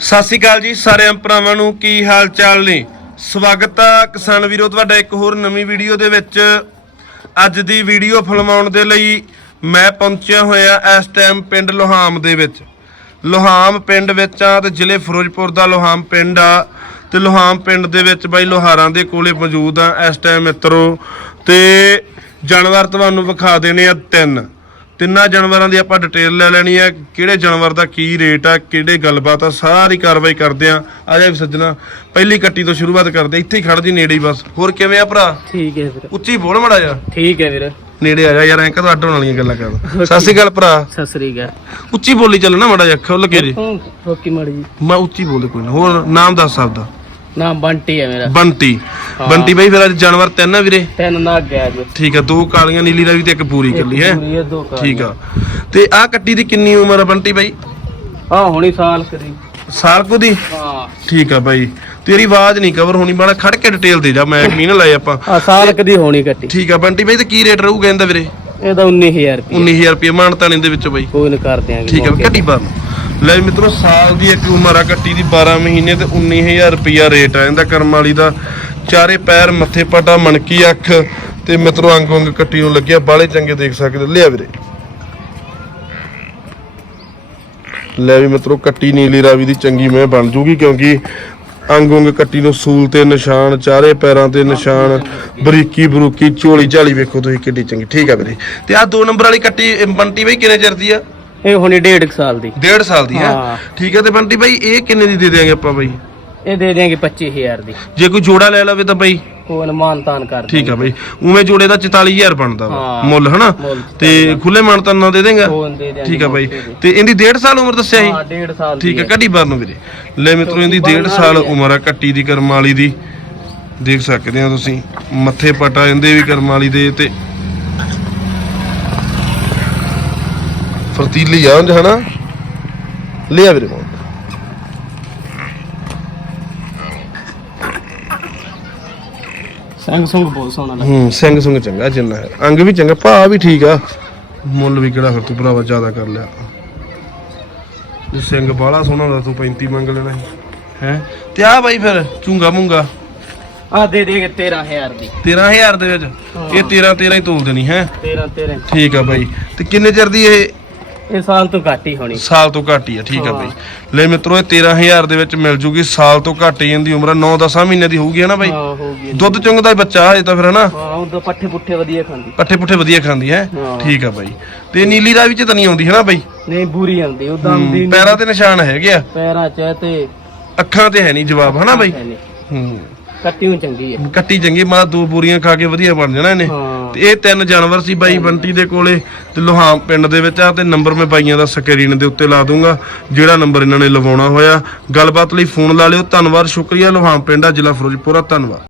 ਸਤਿ ਸ਼੍ਰੀ ਅਕਾਲ ਜੀ ਸਾਰੇ ਭਰਾਵਾਂ ਨੂੰ, ਕੀ ਹਾਲ ਚਾਲ ਨੇ? ਸਵਾਗਤ ਆ ਕਿਸਾਨ ਵੀਰੋ, ਤੁਹਾਡਾ ਇੱਕ ਹੋਰ ਨਵੀਂ ਵੀਡੀਓ ਦੇ ਵਿੱਚ। ਅੱਜ ਦੀ ਵੀਡੀਓ ਫਿਲਮਾਉਣ ਦੇ ਲਈ ਮੈਂ ਪਹੁੰਚਿਆ ਹੋਇਆ ਇਸ ਟਾਈਮ ਪਿੰਡ ਲੋਹਾਮ ਦੇ ਵਿੱਚ। ਲੋਹਾਮ ਪਿੰਡ ਵਿੱਚ ਆ ਤੇ ਜ਼ਿਲ੍ਹੇ ਫਿਰੋਜ਼ਪੁਰ ਦਾ ਲੋਹਾਮ ਪਿੰਡ ਆ। ਤੇ ਲੋਹਾਮ ਪਿੰਡ ਦੇ ਵਿੱਚ ਬਾਈ ਲੋਹਾਰਾਂ ਦੇ ਕੋਲੇ ਮੌਜੂਦ ਆ ਇਸ ਟਾਈਮ ਮਿੱਤਰੋ। ਤੇ ਜਾਨਵਰ ਤੁਹਾਨੂੰ ਵਿਖਾ ਦੇਣੇ ਆ ਤਿੰਨ। ਤਿੰਨਾਂ ਜਾਨਵਰਾਂ ਦੀ ਆਪਾਂ ਡਿਟੇਲ ਲੈ ਲੈਣੀ ਆ ਕਿਹੜੇ ਜਾਨਵਰ ਦਾ ਕੀ ਰੇਟ ਆ ਕਿਹੜੇ ਗੱਲਬਾਤ ਆ ਸਾਰੀ ਕਾਰਵਾਈ ਕਰਦੇ ਆ ਆ ਜਾ ਸੱਜਣਾ ਪਹਿਲੀ ਕੱਟੀ ਤੋਂ ਸ਼ੁਰੂਆਤ ਕਰਦੇ ਇੱਥੇ ਹੀ ਖੜਦੀ ਨੇੜੇ ਹੀ ਬਸ। ਹੋਰ ਕਿਵੇਂ ਆ ਭਰਾ? ਠੀਕ ਹੈ ਵੀਰ। ਉੱਚੀ ਬੋਲ ਮੜਾ ਜਾ ਠੀਕ ਹੈ ਵੀਰ। ਨੇੜੇ ਆ ਜਾ ਯਾਰ ਐਂ ਕਦੋਂ ਅੱਡ ਹੋਣ ਵਾਲੀਆਂ ਗੱਲਾਂ ਕਰਦਾ ਸਤਿ ਸ਼੍ਰੀ ਅਕਾਲ ਭਰਾ। ਸਤਿ ਸ੍ਰੀ ਅਕਾਲ। ਉੱਚੀ ਬੋਲੀ ਚੱਲ ਨਾ ਮੜਾ ਜਾ ਖੁੱਲ ਕੇ ਜੀ। ਰੋਕੀ ਮੜੀ ਮੈਂ ਉੱਚੀ ਬੋਲੇ ਕੋਈ ਨਾ ਹੋਰ ਨਾਮ ਦੱਸ ਸਕਦਾ ਨਾਮ ਬੰਟੀ ਹੈ ਮੇਰਾ। ਬੰਟੀ। ਹਾਂ। ਬੰਟੀ ਬਾਈ ਫਿਰ ਅੱਜ ਜਾਨਵਰ ਤਿੰਨ ਆ ਵੀਰੇ? ਤਿੰਨ ਨਾਗ ਗਿਆ ਜੀ ਠੀਕ ਆ ਦੋ ਕਾਲੀਆਂ ਨੀਲੀ ਰਾਵੀ ਤੇ ਇੱਕ ਪੂਰੀ ਕੱਲੀ ਹੈ? ਪੂਰੀ ਇਹ ਦੋ ਕਾਰ ਠੀਕ ਆ। ਤੇ ਆਹ ਕੱਟੀ ਦੀ ਕਿੰਨੀ ਉਮਰ ਆ ਬੰਟੀ ਬਾਈ? ਹਾਂ ਹੁਣੀ ਸਾਲ ਕਰੀ। ਸਾਲ ਕੁ ਦੀ? ਹਾਂ। ਠੀਕ ਆ ਬਾਈ। ਤੇਰੀ ਆਵਾਜ਼ ਨਹੀਂ ਕਵਰ ਹੋਣੀ ਬਾਲਾ ਖੜ ਕੇ ਡਿਟੇਲ ਦੇ ਜਾ ਮੈਂ ਨਹੀਂ ਨਾ ਲਾਏ ਆਪਾਂ। ਆ ਸਾਲ ਕਦੀ ਹੋਣੀ ਕੱਟੀ। ਠੀਕ ਆ ਬੰਟੀ ਬਾਈ ਤੇ ਕੀ ਰੇਟ ਰਹੂਗਾ ਇਹਦਾ ਵੀਰੇ? ਇਹਦਾ 19000 ਰੁਪਏ 19000 ਰੁਪਏ ਮਾਨਤਾਨੇ ਦੇ ਵਿੱਚ ਬਾਈ। ਕੋਈ ਨਾ ਕਰ ਦਿਆਂਗੇ ਠੀਕ ਆ ਕੱਟੀ ਬਾਰ ਲੈ ਮਿੱਤਰੋ ਸਾਲ ਦੀ ਇੱਕ ਉਮਰ ਆ ਕੱਟੀ ਦੀ 12 ਮਹੀਨੇ ਤੇ 19000 ਰੁਪਿਆ ਰੇਟ ਆ। ਇਹਦਾ ਕਰਮ ਵਾਲੀ ਦਾ ਚਾਰੇ ਪੈਰ ਮੱਥੇ ਪਟਾ ਮਣਕੀ ਅੱਖ ਤੇ ਮਿੱਤਰੋ ਅੰਗ ਅੰਗ ਕੱਟੀ ਨੂੰ ਲੱਗਿਆ ਬਾਲੇ ਚੰਗੇ ਦੇਖ ਸਕਦੇ ਲਿਆ ਵੀਰੇ। ਲੈ ਵੀ ਮਿੱਤਰੋ ਕੱਟੀ ਨੀਲੀ ਰਾਵੀ ਦੀ ਚੰਗੀ ਮੈਂ ਬਣ ਜੂਗੀ ਕਿਉਂਕਿ ਅੰਗ ਅੰਗ ਕੱਟੀ ਨੂੰ ਸੂਲ ਤੇ ਨਿਸ਼ਾਨ ਚਾਰੇ ਪੈਰਾਂ ਤੇ ਨਿਸ਼ਾਨ ਬਰੀਕੀ ਬਰੂਕੀ ਝੋਲੀ ਝਾਲੀ ਵੇਖੋ ਤੁਸੀਂ ਕਿੱਡੀ ਚੰਗੀ। ਠੀਕ ਆ ਵੀਰੇ। ਤੇ ਆ ਦੋ ਨੰਬਰ ਵਾਲੀ ਕੱਟੀ ਬੰਟੀ ਬਈ ਕਿੰਨੇ ਚਿਰ ਦੀ ਆ? ਇਹ ਹੁਣੀ ਡੇਢ ਕੁ ਸਾਲ ਦੀ। ਡੇਢ ਸਾਲ ਦੀ ਹਾਂ। ਠੀਕ ਹੈ ਤੇ ਬੰਟੀ ਬਾਈ ਇਹ ਕਿੰਨੇ ਦੀ ਦੇ ਦੇਾਂਗੇ ਆਪਾਂ ਬਾਈ? ਇਹ ਦੇ ਦਿਆਂਗੇ 25000 ਦੀ। ਜੇ ਕੋਈ ਜੋੜਾ ਲੈ ਲਵੇ ਤਾਂ ਬਾਈ? ਕੋਈ ਨਾ ਮਾਨ ਤਾਨ ਕਰ ਠੀਕ ਆ ਬਾਈ। ਉਵੇਂ ਜੋੜੇ ਦਾ 44000 ਬਣਦਾ ਵਾ। ਹਾਂ। ਮੁੱਲ ਹਨਾ? ਮੁੱਲ ਤੇ ਖੁੱਲੇ ਮਾਨਤਾਨ ਨਾਲ ਦੇ ਦੇਂਗਾ? ਦੇ ਠੀਕ ਆ ਬਾਈ। ਤੇ। ਇਹਦੀ ਡੇਢ ਸਾਲ ਉਮਰ ਦੱਸਿਆ ਸੀ? ਹਾਂ ਡੇਢ ਸਾਲ ਦੀ ਠੀਕ ਹੈ। ਕੱਢੀ ਬਾਰ ਨੂੰ ਵੀਰੇ। ਲੈ ਮਿੱਤਰੋ ਇਹਦੀ ਡੇਢ ਸਾਲ ਉਮਰ ਆ ਕੱਟੀ ਦੀ ਕਰਮ ਵਾਲੀ ਦੀ। ਦੇਖ ਸਕਦੇ ਹੋ ਤੁਸੀਂ। ਮੱਥੇ ਪਟਾ ਇਹਦੇ ਵੀ ਕਰਮ ਵਾਲੀ ਦੇ ਤੇ। ਫਰਤੀਲੀ ਆ ਉਂਝ ਹਨਾ? ਲਿਆ ਵੀਰੇ। ਮੋੜ ਸੰਗ ਸੰਗ ਬਹੁਤ ਸੋਹਣਾ ਲੱਗਾ ਹੂੰ ਸਿੰਘ ਸੁੰਗ ਚੰਗਾ ਜਿੰਨਾ ਹੈ। ਅੰਗ ਵੀ ਚੰਗਾ ਭਾ ਵੀ ਠੀਕ ਆ। ਮੁੱਲ ਵੀ ਕਿਹੜਾ ਫਿਰ ਤੂੰ ਭਰਾਵਾ ਜ਼ਿਆਦਾ ਕਰ ਲਿਆ। ਜੇ ਸਿੰਘ ਬਾਹਲਾ ਸੋਹਣਾ ਹੁੰਦਾ ਤੂੰ 35 ਮੰਗ ਲੈਣਾ ਹੈ? ਤੇ ਆ ਬਾਈ ਫਿਰ ਚੁੰਗਾ ਮੁੰਗਾ। ਆ ਦੇ ਦੇਗੇ 13000 ਦੀ। 13000 ਦੇ ਵਿੱਚ? ਇਹ 13 13 ਹੀ ਤੋਲ ਦੇਣੀ ਹੈ? 13 13 ਠੀਕ ਆ ਬਾਈ। ਤੇ ਕਿੰਨੇ ਚਿਰ ਦੀ ਇਹ ਇਹ ਸਾਲ ਤੋਂ ਘੱਟ ਹੀ ਹੋਣੀ। ਸਾਲ ਤੋਂ ਘੱਟ ਹੀ ਆ ਠੀਕ ਆ ਹਾਂ। ਬਾਈ। ਲੈ ਮਿੱਤਰੋ ਇਹ 13000 ਦੇ ਵਿੱਚ ਮਿਲ ਜੂਗੀ ਸਾਲ ਤੋਂ ਘੱਟ ਹੀ ਇਹਦੀ ਉਮਰ 9-10 ਮਹੀਨੇ ਦੀ ਹੋਊਗੀ ਹਨਾ ਬਾਈ? ਹਾਂ ਹੋ ਗਈ ਦੁੱਧ ਚੁੰਗਦਾ ਹੀ ਬੱਚਾ ਹਜੇ ਤਾਂ ਫਿਰ ਹਨਾ? ਹਾਂ ਉਹਦਾ ਪੱਠੇ ਪੁੱਠੇ ਵਧੀਆ ਖਾਂਦੀ। ਪੱਠੇ ਪੁੱਠੇ ਵਧੀਆ ਖਾਂਦੀ ਹੈ? ਹਾਂ। ਠੀਕ ਆ ਬਾਈ। ਤੇ ਨੀਲੀ ਰਾਵੀ ਚ ਤਾਂ ਨਹੀਂ ਆਉਂਦੀ ਹਨਾ ਬਾਈ? ਨਹੀਂ ਬੁਰੀ ਆਉਂਦੀ ਉਹ ਨੀ। ਪੈਰਾਂ ਤੇ ਨਿਸ਼ਾਨ ਹੈਗੇ ਆ। ਪੈਰਾਂ ਚ ਤੇ ਅੱਖਾਂ ਤੇ ਹੈ ਨਹੀਂ ਜਵਾਬ ਹਨਾ ਬਾਈ? ਹੈ ਨੀ। ਹੂੰ। ਕੱਟੀ ਨੂੰ ਚੰਗੀ ਹੈ। ਕੱਟੀ ਚੰਗੀ ਮਾਂ ਦੋ ਬੂਰੀਆਂ ਖਾ ਕੇ ਵਧੀਆ ਬਣ ਜਾਣਾ ਇਹਨੇ। ਹਾਂ। ਤੇ ਇਹ ਤਿੰਨ ਜਾਨਵਰ ਸੀ ਬਾਈ ਬੰਟੀ ਦੇ ਕੋਲੇ ਤੇ ਲੋਹਾਮ ਪਿੰਡ ਦੇ ਵਿੱਚ ਆ ਤੇ ਨੰਬਰ ਮੈਂ ਬਾਈਆਂ ਦਾ ਸਕਰੀਨ ਦੇ ਉੱਤੇ ਲਾ ਦੂੰਗਾ, ਜਿਹੜਾ ਨੰਬਰ ਇਹਨਾਂ ਨੇ ਲਵਾਉਣਾ ਹੋਇਆ। ਗੱਲਬਾਤ ਲਈ ਫੋਨ ਲਾ ਲਿਓ। ਧੰਨਵਾਦ। ਸ਼ੁਕਰੀਆ। ਲੋਹਾਮ ਪਿੰਡ ਆ, ਜ਼ਿਲ੍ਹਾ ਫਿਰੋਜ਼ਪੁਰਾ ਧੰਨਵਾਦ।